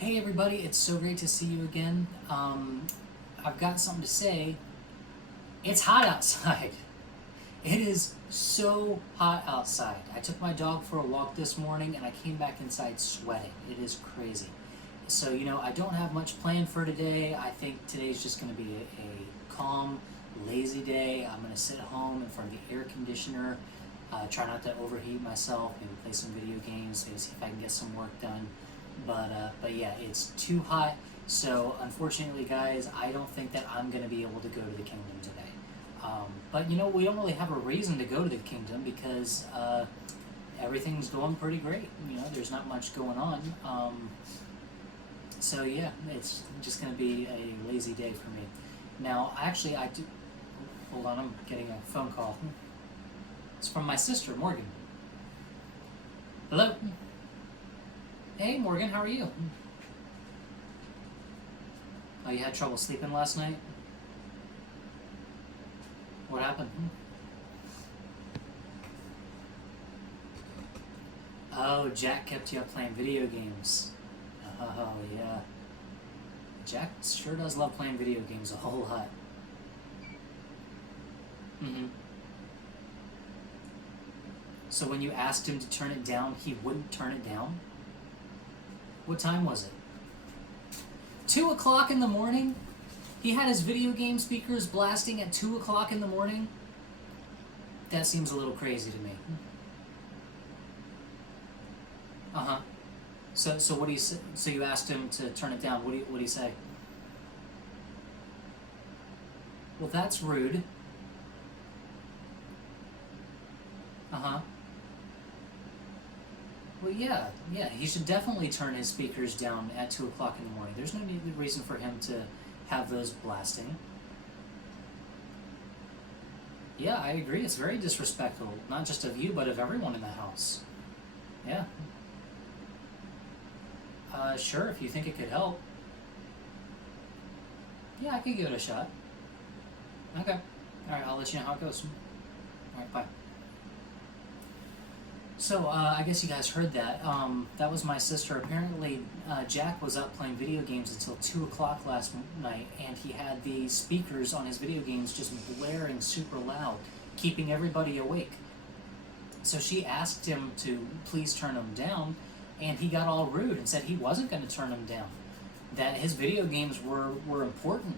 Hey everybody, it's so great to see you again. I've got something to say. It's hot outside. It is so hot outside. I took my dog for a walk this morning and I came back inside sweating. It is crazy. So, I don't have much planned for today. I think today's just going to be a calm, lazy day. I'm going to sit at home in front of the air conditioner, try not to overheat myself, maybe play some video games, maybe see if I can get some work done. But yeah, it's too hot. So unfortunately, guys, I don't think that I'm going to be able to go to the kingdom today. But we don't really have a reason to go to the kingdom because everything's going pretty great. There's not much going on. So yeah, it's just going to be a lazy day for me. Now, actually, I do. Hold on, I'm getting a phone call. It's from my sister, Morgan. Hello. Hey, Morgan, how are you? Oh, you had trouble sleeping last night? What happened? Oh, Jack kept you up playing video games. Oh, yeah. Jack sure does love playing video games a whole lot. So when you asked him to turn it down, he wouldn't turn it down? What time was it? 2 o'clock in the morning? He had his video game speakers blasting at 2 o'clock in the morning? That seems a little crazy to me. Uh-huh. So what do you say? So you asked him to turn it down. What do you say? Well, that's rude. Uh-huh. Well, yeah, he should definitely turn his speakers down at 2 o'clock in the morning. There's no reason for him to have those blasting. Yeah, I agree. It's very disrespectful, not just of you, but of everyone in the house. Yeah. Sure, if you think it could help. Yeah, I could give it a shot. Okay. Alright, I'll let you know how it goes. Alright, bye. So, I guess you guys heard that. That was my sister. Apparently, Jack was up playing video games until 2 o'clock last night, and he had the speakers on his video games just blaring super loud, keeping everybody awake. So she asked him to please turn them down, and he got all rude and said he wasn't going to turn them down, that his video games were important,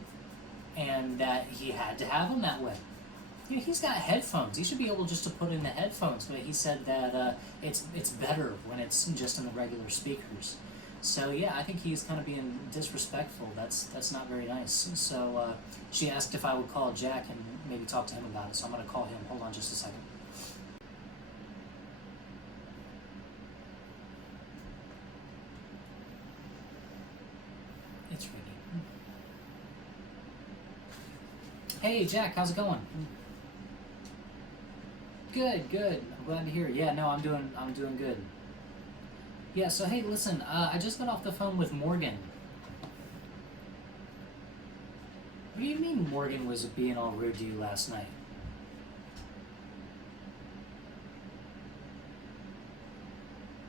and that he had to have them that way. He's got headphones. He should be able just to put in the headphones, but he said that it's better when it's just in the regular speakers. So yeah, I think he's kind of being disrespectful. That's not very nice. So she asked if I would call Jack and maybe talk to him about it. So I'm going to call him. Hold on just a second. It's ringing. Hey Jack, how's it going? Good. I'm glad to hear it. Yeah, no, I'm doing good. Yeah, so hey, listen, I just got off the phone with Morgan. What do you mean Morgan was being all rude to you last night?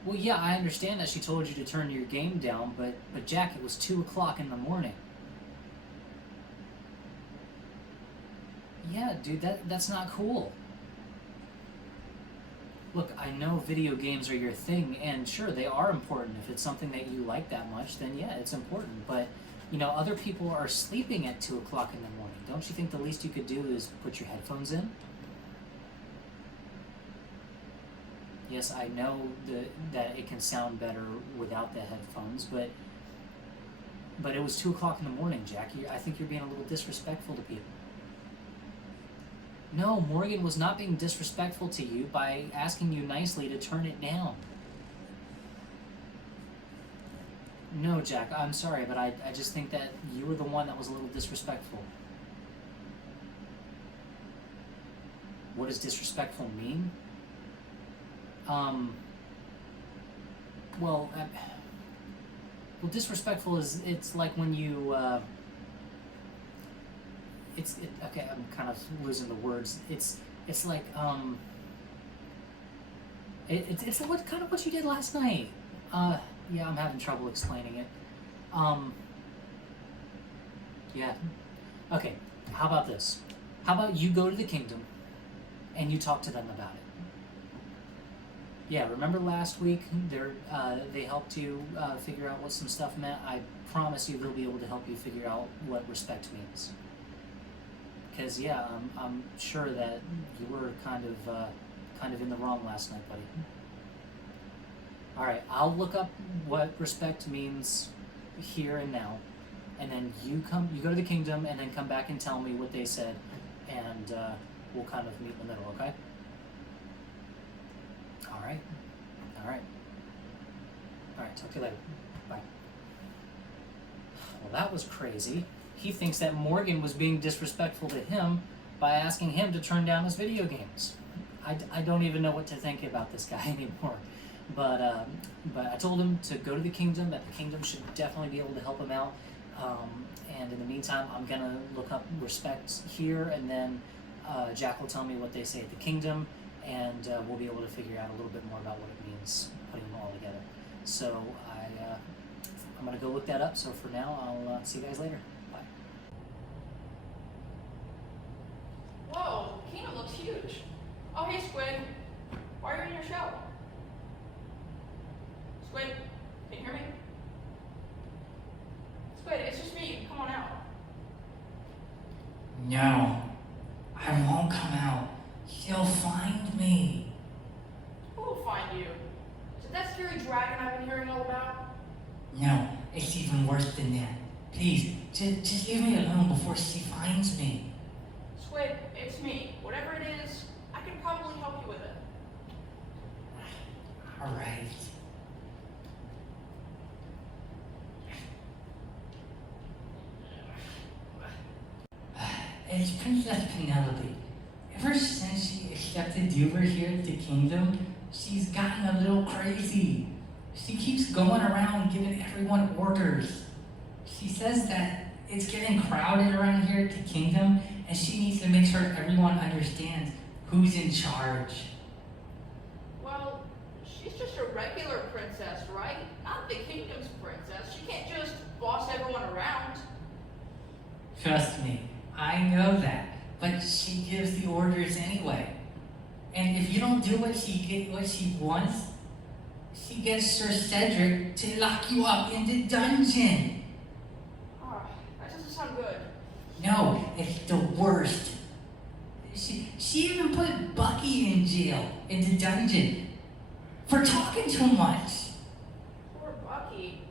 Well, yeah, I understand that she told you to turn your game down, but Jack, it was 2 o'clock in the morning. Yeah, dude, that's not cool. Look, I know video games are your thing, and sure, they are important. If it's something that you like that much, then yeah, it's important. But, other people are sleeping at 2 o'clock in the morning. Don't you think the least you could do is put your headphones in? Yes, I know that it can sound better without the headphones, but it was 2 o'clock in the morning, Jack. I think you're being a little disrespectful to people. No, Morgan was not being disrespectful to you by asking you nicely to turn it down. No, Jack, I'm sorry, but I just think that you were the one that was a little disrespectful. What does disrespectful mean? Well, disrespectful it's like when you, okay, I'm kind of losing the words. It's like, it's what kind of what you did last night. Yeah, I'm having trouble explaining it. Yeah. Okay, how about this? How about you go to the kingdom and you talk to them about it? Yeah, remember last week they helped you figure out what some stuff meant? I promise you they'll be able to help you figure out what respect means. Because, yeah, I'm sure that you were kind of in the wrong last night, buddy. Alright, I'll look up what respect means here and now, and then you go to the kingdom, and then come back and tell me what they said, and we'll kind of meet in the middle, okay? Alright. Alright, talk to you later. Bye. Well, that was crazy. He thinks that Morgan was being disrespectful to him by asking him to turn down his video games. I don't even know what to think about this guy anymore. But I told him to go to the kingdom, that the kingdom should definitely be able to help him out. And in the meantime, I'm going to look up respect here, and then Jack will tell me what they say at the kingdom, and we'll be able to figure out a little bit more about what it means, putting them all together. So I'm going to go look that up. So for now, I'll see you guys later. Bye. Whoa, the kingdom looks huge. Oh, hey, Squid. Why are you in your shell? Squid, can you hear me? Squid, it's just me. Come on out. No, I won't come out. He'll find me. Who will find you? Is it that scary dragon I've been hearing all about? No, it's even worse than that. Please, just leave me alone before she finds me. Squid, it's me. Whatever it is, I can probably help you with it. All right. It's Princess Penelope. Ever since she accepted you over here at the kingdom, she's gotten a little crazy. She keeps going around giving everyone orders. She says that it's getting crowded around here at the kingdom, and she needs to make sure everyone understands who's in charge. Well, she's just a regular princess, right? Not the kingdom's princess. She can't just boss everyone around. Trust me, I know that, but she gives the orders anyway. And if you don't do what she wants, she gets Sir Cedric to lock you up in the dungeon. Ah, that doesn't sound good. No, it's the worst. She even put Bucky in jail, in the dungeon, for talking too much. Poor Bucky.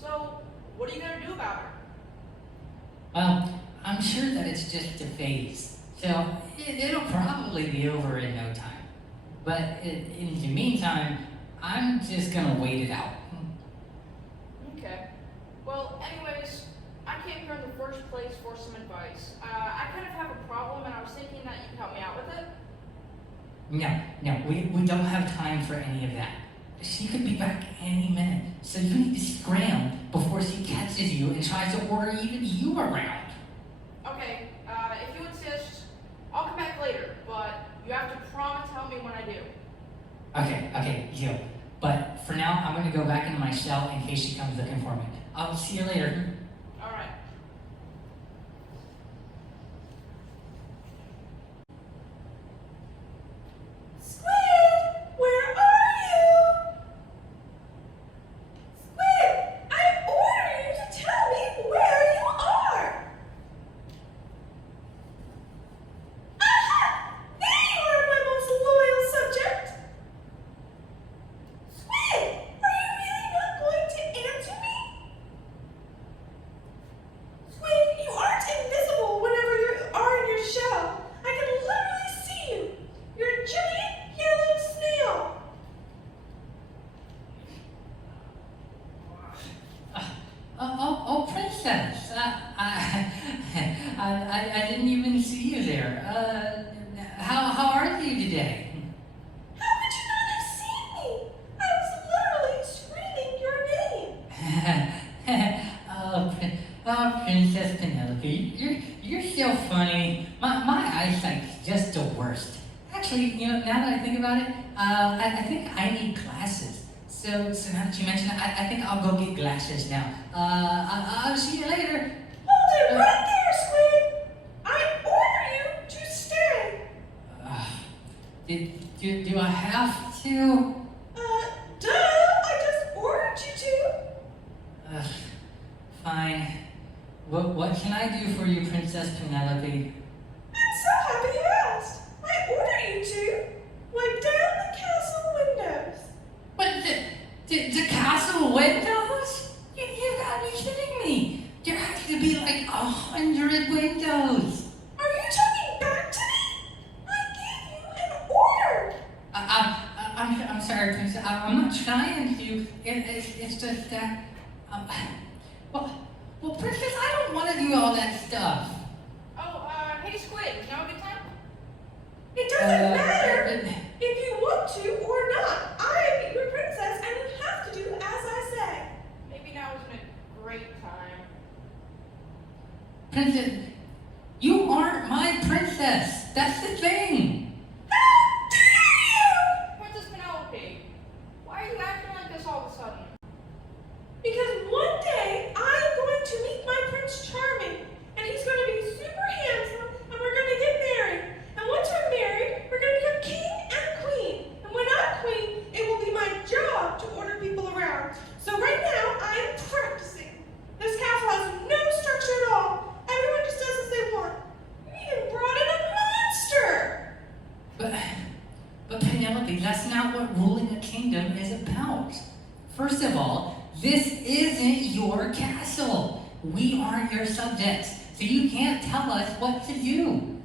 So, what are you gonna do about her? Well, I'm sure that it's just a phase, so it'll probably be over in no time. But in the meantime, I'm just gonna wait it out. Okay. Well, anyways, I came here in the first place for some advice. I kind of have a problem, and I was thinking that you could help me out with it. No, we don't have time for any of that. She could be back any minute, so you need to scram before she catches you and tries to order even you around. Okay, if you insist, I'll come back later, but you have to promise to help me when I do. Okay, deal. But for now, I'm gonna go back into my shell in case she comes looking for me. I'll see you later. Alright. Squid, where are you? Squid, I order you to tell me where you are. Aha! There you are, my most loyal subject. Squid, are you really not going to answer me? Squid, you aren't invisible whenever you are in your shell. I can literally see you. You're a giant yellow snail. Princess. I didn't even see you there. How are you today? How could you not have seen me? I was literally screaming your name. Princess Penelope, you're so funny. My eyesight's just the worst. Actually, now that I think about it, I think I need glasses. So now that you mention it, I think I'll go get glasses now. I'll see you later. Hold it right there, Squid! I order you to stay! Do I have to? Duh! I just ordered you to! Fine. What can I do for you, Princess Penelope? I'm so happy you asked! I order you to wipe down the castle windows! What, the castle windows? You gotta be kidding me! There has to be like 100 windows! Are you talking back to me? I gave you an order! I'm sorry, Princess. I'm not trying to. It's just that. Well, Princess, I don't want to do all that stuff. Oh, hey Squid, is now a good time? It doesn't matter but- if you want to or not. I am your princess and you have to do as I say. Maybe now isn't a great time. Princess, you aren't my princess. That's the thing. How dare you! Princess Penelope, why are you acting like this all of a sudden? Because one day I'm going to meet my Prince Charming, and he's going to be super handsome, and we're going to get married. And once we're married, we're going to become king and queen. And when I'm queen, it will be my job to order people around. So right now, I am practicing. This castle has no structure at all. Everyone just does as they want. You even brought in a monster. But Penelope, that's not what ruling a kingdom is about. First of all, this isn't your castle. We aren't your subjects, so you can't tell us what to do.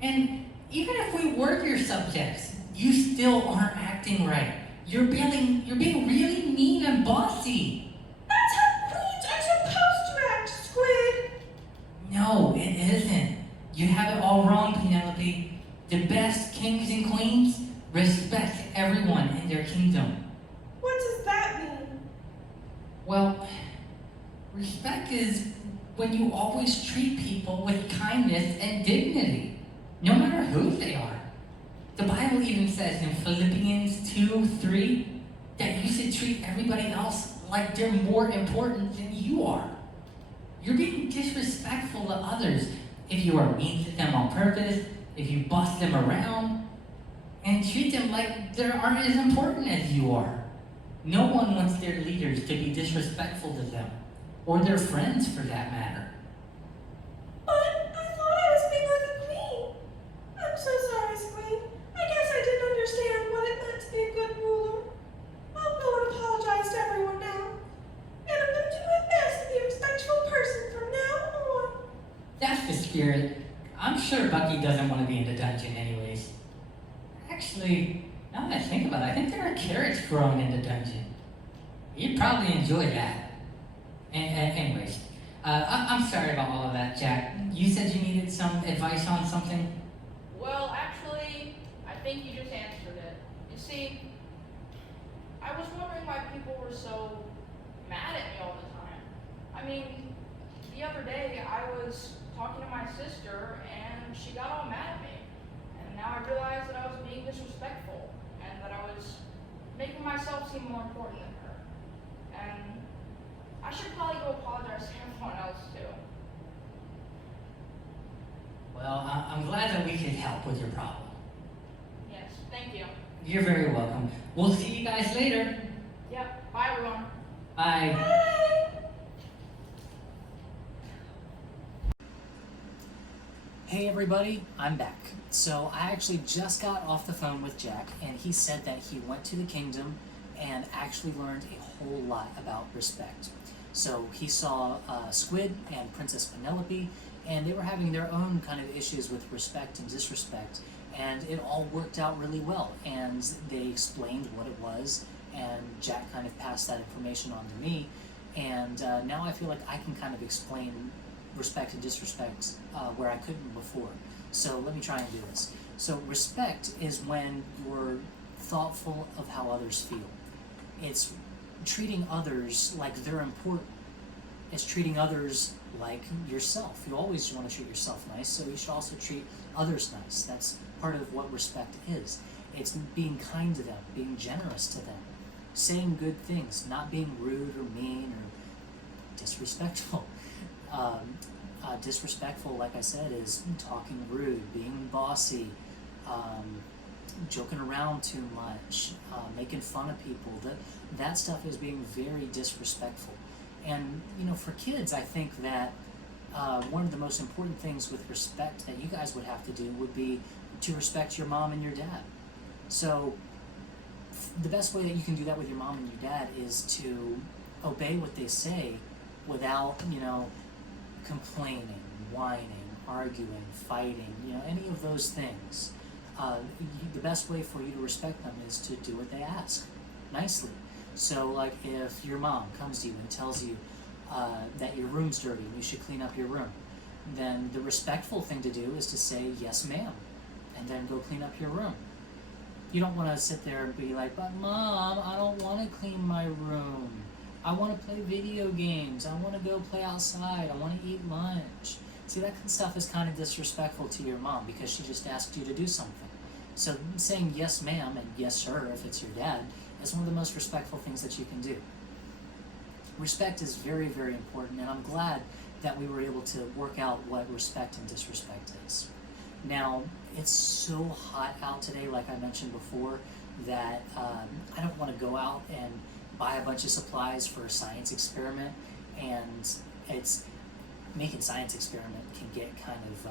And even if we were your subjects, you still aren't acting right. You're being really mean and bossy. That's how queens are supposed to act, Squid. No, it isn't. You have it all wrong, Penelope. The best kings and queens respect everyone in their kingdom. What does that mean? Well, respect is when you always treat people with kindness and dignity, no matter who they are. The Bible even says in Philippians 2:3 that you should treat everybody else like they're more important than you are. You're being disrespectful to others if you are mean to them on purpose, if you boss them around, and treat them like they aren't as important as you are. No one wants their leaders to be disrespectful to them, or their friends for that matter. But I thought I was being like a queen. I'm so sorry, Squid. I guess I didn't understand what it meant to be a good ruler. I'll go and apologize to everyone now. And I'm going to do my best to be a respectful person from now on. That's the spirit. I'm sure Bucky doesn't want to be in the dungeon anyways. Actually, now that I think about it, I think there are carrots growing in the dungeon. You'd probably enjoy that. Anyways, I'm sorry about all of that, Jack. You said you needed some advice on something? Well, actually, I think you just answered it. You see, I was wondering why people were so mad at me all the time. I mean, the other day I was talking to my sister and she got all mad at me. And now I realize that I was being disrespectful and that I was making myself seem more important than her. And I should probably go apologize to everyone else too. Well, I'm glad that we could help with your problem. Yes, thank you. You're very welcome. We'll see you guys later. Yep, bye everyone. Bye. Bye. Hey everybody, I'm back. So I actually just got off the phone with Jack, and he said that he went to the kingdom and actually learned a whole lot about respect. So he saw Squid and Princess Penelope, and they were having their own kind of issues with respect and disrespect, and it all worked out really well. And they explained what it was, and Jack kind of passed that information on to me, and now I feel like I can kind of explain respect and disrespect where I couldn't before. So let me try and do this. So respect is when you're thoughtful of how others feel. It's treating others like they're important. It's treating others like yourself. You always want to treat yourself nice, so you should also treat others nice. That's part of what respect is. It's being kind to them, being generous to them. saying good things, not being rude or mean or disrespectful. Disrespectful, like I said, is talking rude, being bossy, joking around too much, making fun of people. That stuff is being very disrespectful. And for kids, I think that one of the most important things with respect that you guys would have to do would be to respect your mom and your dad. So the best way that you can do that with your mom and your dad is to obey what they say without, complaining, whining, arguing, fighting, any of those things. The best way for you to respect them is to do what they ask, nicely. So, like, if your mom comes to you and tells you that your room's dirty and you should clean up your room, then the respectful thing to do is to say, yes, ma'am, and then go clean up your room. You don't want to sit there and be like, but Mom, I don't want to clean my room. I want to play video games. I want to go play outside. I want to eat lunch. See, that stuff is kind of disrespectful to your mom because she just asked you to do something. So saying yes, ma'am, and yes, sir, if it's your dad, is one of the most respectful things that you can do. Respect is very, very important, and I'm glad that we were able to work out what respect and disrespect is. Now, it's so hot out today, like I mentioned before, that I don't want to go out and buy a bunch of supplies for a science experiment, and making science experiment can get kind of,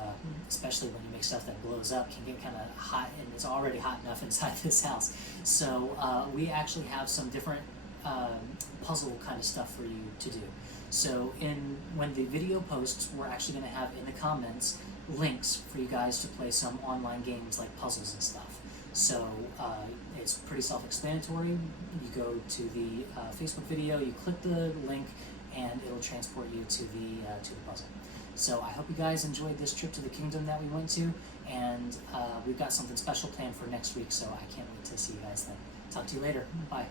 especially when you make stuff that blows up, can get kind of hot, and it's already hot enough inside this house. So we actually have some different puzzle kind of stuff for you to do. So when the video posts, we're actually going to have in the comments links for you guys to play some online games like puzzles and stuff. So it's pretty self-explanatory. You go to the Facebook video, you click the link, and it'll transport you to the puzzle. So I hope you guys enjoyed this trip to the kingdom that we went to, and we've got something special planned for next week, so I can't wait to see you guys then. Talk to you later. Bye.